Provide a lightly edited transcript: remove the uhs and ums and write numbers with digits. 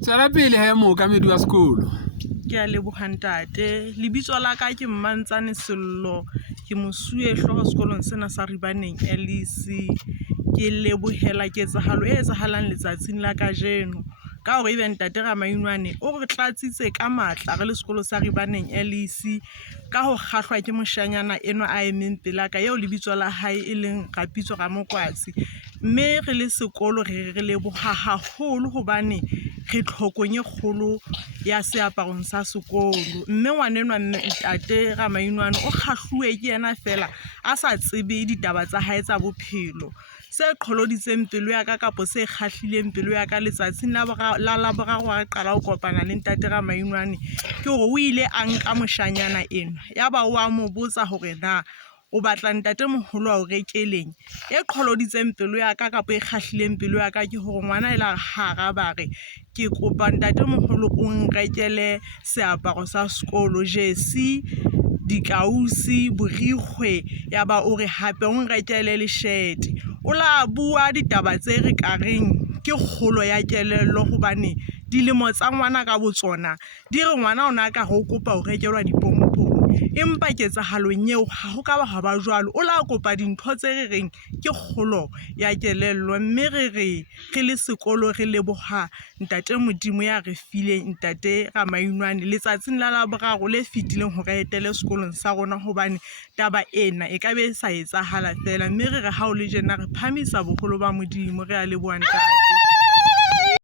Tsala pele ha mookamedi wa sekolo. Ke a leboga ntate. Lebitso la ka ke Mmantsane Sello. Ke mosuwe hlooho sekolong sena sa Ribaneng LEC. Ke lebohela ketsahalo e etsahalang letsatsing la kajeno. Ka hore ebe ntate Ramainwane o re tlatsitse ka matla re le sekolo sa Ribaneng LEC ka ho kgahlwa ke moshanyana enwa a emeng pela ka eo lebitso la hae e leng Rapitso Ramokwatsi. Mme re le sekolo re leboha haholo hobane re tlhokong e kgolo ya seaparong sa sekolo. Mme ngwanenwa ntate Ramainwane o kgahluwe ke yena fela a sa tsebe ditaba tsa hae tsa bophelo. Se qholoditseng pelo ya ka kapo se kgahlileng pelo ya ka letsatsing la boraro re qala ho kopana le ntate Ramainwane ke hore o ile a nka moshanyana ena yaba o a mo botsa hore na o batla ntate moholo wa o rekeleng. E qholoditseng pelo ya ka kapo e kgahlileng pelo ya ka ke hore ngwana ela hara bare ke kopa ntate moholo o nrekele seaparo sa sekolo, jersey, dikausi, borikgwe, yaba o re hape o nrekele le shirt. O la bua ditaba tse re kareng ke kgolo ya kelello hobane dilemo tsa ngwana ka botsona di re ngwana o na ka ho kopa ho rekelwa dipompong, empa ketsahalong eo ha ho ka ba jwalo. O la kopa dintho tse re reng ke kgolo ya kelello. Mme re le sekolo re leboha ntate Modimo ya re fileng ntate Ramainwane letsatsing la boraro le fetileng ho re etele sekolong sa rona hobane taba ena e ka be sa etsahala fela. Mme re ha o le jena re phamisa boholo ba Modimo. Re a leboha ntate.